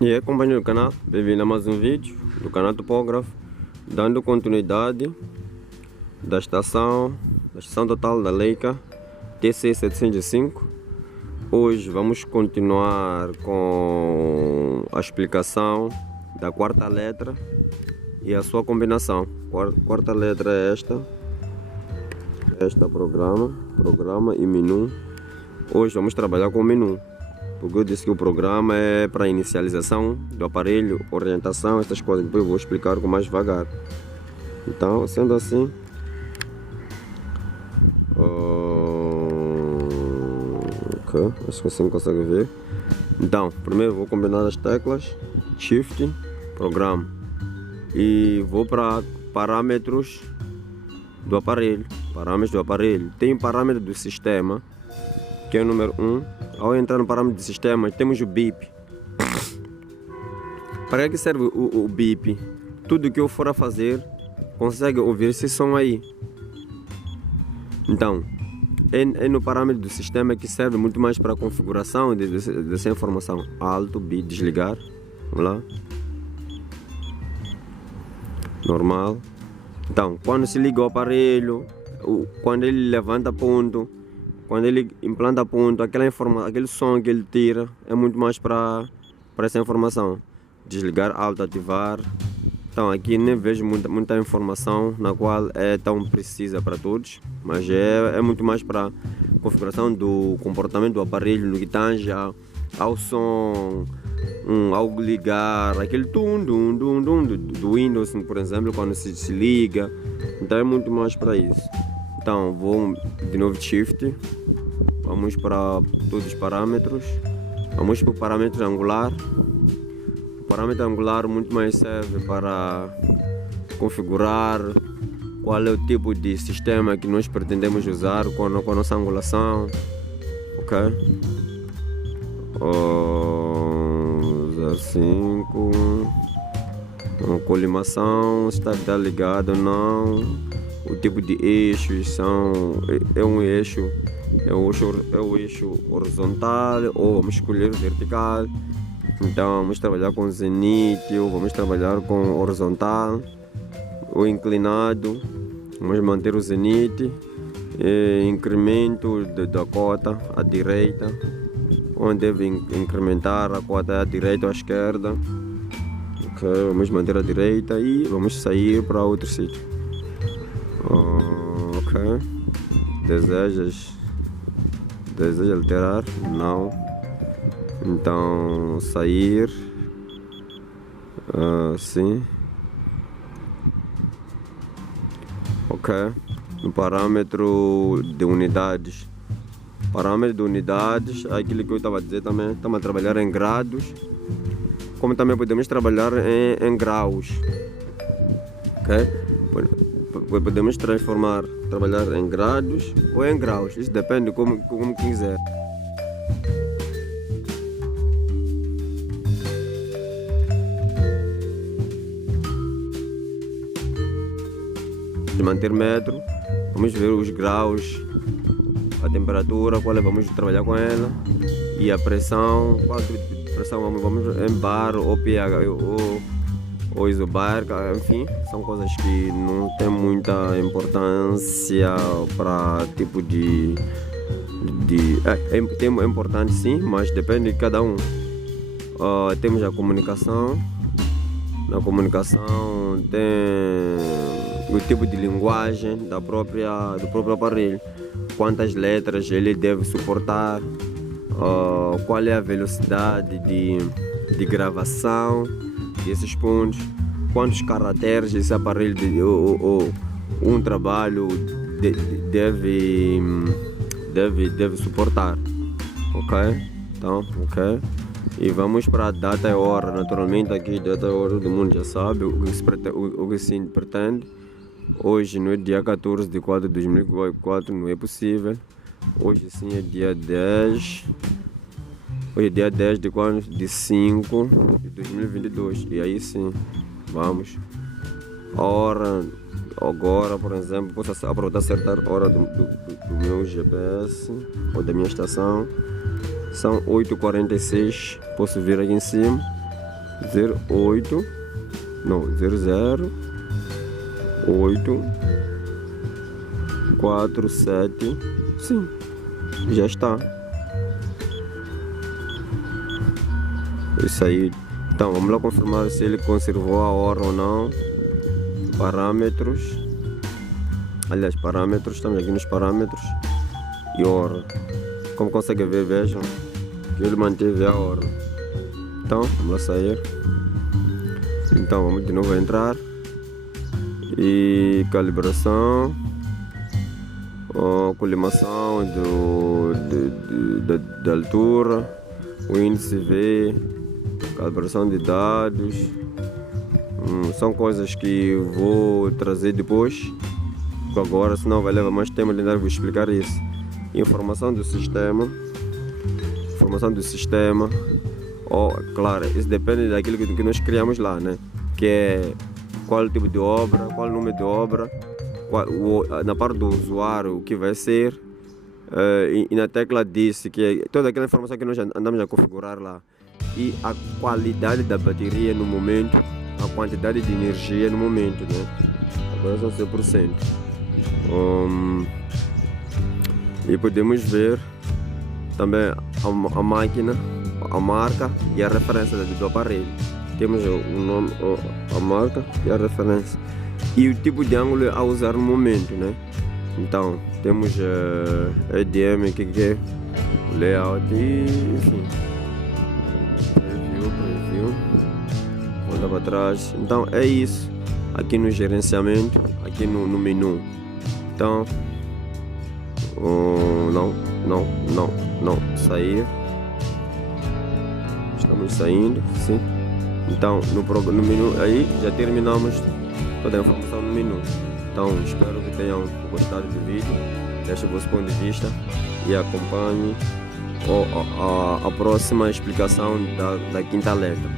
E aí, companheiro do canal, bem-vindo a mais um vídeo do canal Topógrafo, dando continuidade da estação total da Leica TC705. Hoje vamos continuar com a explicação da quarta letra e a sua combinação. Quarta letra é esta programa e menu. Hoje vamos trabalhar com o menu, porque eu disse que o programa é para inicialização do aparelho, orientação, essas coisas. Depois eu vou explicar com mais devagar. Então, sendo assim, ok, acho que assim consegue ver. Então, primeiro vou combinar as teclas Shift, Programa, e vou para parâmetros do aparelho. Tem parâmetro do sistema, que é o número 1. Ao entrar no parâmetro do sistema, temos o bip. Para que serve o bip? Tudo que eu for a fazer, consegue ouvir esse som aí. Então, é no parâmetro do sistema que serve muito mais para a configuração dessa informação. Alto, bip, desligar. Vamos lá. Normal. Então, quando se liga o aparelho, quando ele levanta ponto, quando ele implanta ponto, aquele som que ele tira é muito mais para essa informação. Desligar, alto, ativar. Então aqui nem vejo muita informação na qual é tão precisa para todos, mas é muito mais para configuração do comportamento do aparelho no que tange ao som, ao ligar, aquele do Windows, por exemplo, quando se liga. Então é muito mais para isso. Então vou de novo Shift, vamos para todos os parâmetros, vamos para o parâmetro angular. O parâmetro angular muito mais serve para configurar qual é o tipo de sistema que nós pretendemos usar com a nossa angulação, ok? 05, colimação, está ligado ou não. O tipo de eixos é o eixo horizontal, ou vamos escolher vertical. Então vamos trabalhar com zenite, ou vamos trabalhar com horizontal ou inclinado. Vamos manter o zenite, incremento da cota à direita, onde deve incrementar a cota à direita ou à esquerda. Ok, vamos manter a direita e vamos sair para outro sítio. Ok, desejas alterar? Não. Então sair, sim. Ok, no parâmetro de unidades, aquilo que eu estava a dizer também, estamos a trabalhar em graus, como também podemos trabalhar em graus, ok? Podemos trabalhar em graus ou em graus, isso depende como quiser. De manter metro, vamos ver os graus, a temperatura, qual vamos trabalhar com ela, e a pressão, qual tipo de pressão vamos em bar ou pH ou isobar, enfim, são coisas que não tem muita importância para tipo tem importante sim, mas depende de cada um. Temos a comunicação. Na comunicação tem o tipo de linguagem do próprio aparelho, quantas letras ele deve suportar, qual é a velocidade de gravação desses pontos, quantos caracteres esse aparelho um trabalho deve suportar, ok? Então, ok. E vamos para a data e hora. Naturalmente aqui data e hora todo mundo já sabe o que se pretende. Hoje não é dia 14 de 4 de 2004, não é possível. Hoje sim é dia 10. Hoje é dia 10 de quando? De 5 de 2022. E aí sim, vamos. A hora, agora por exemplo, posso aproveitar acertar a hora do meu GPS ou da minha estação. São 8h46, posso ver aqui em cima. 08, não, 008 47, sim, já está. Isso aí. Então vamos lá confirmar se ele conservou a hora ou não. Parâmetros. Aliás, parâmetros, estamos aqui nos parâmetros. E hora. Como consegue ver, vejam que ele manteve a hora. Então, vamos lá sair. Então vamos de novo entrar. E calibração. Colimação da altura. O índice V. Calibração de dados. São coisas que vou trazer depois. Agora, senão vai levar mais tempo de tentar vos explicar isso. Informação do sistema. Claro, isso depende daquilo que nós criamos lá, né? Que é qual tipo de obra, qual número de obra, na parte do usuário o que vai ser. E na tecla disse que é toda aquela informação que nós andamos a configurar lá. E a qualidade da bateria no momento, a quantidade de energia no momento, né? Agora são 100%. E podemos ver também a máquina, a marca e a referência do aparelho. Temos o nome, a marca e a referência. E o tipo de ângulo a usar no momento, né? Então, temos EDM, que é o layout e enfim. Preview. Volta para trás. Então, é isso. Aqui no gerenciamento, aqui no menu. Então, não, sair. Estamos saindo, sim. Então, no menu aí já terminamos toda a informação no menu. Então, espero que tenham gostado do vídeo. Deixe o vosso ponto de vista e acompanhe a próxima explicação da quinta letra.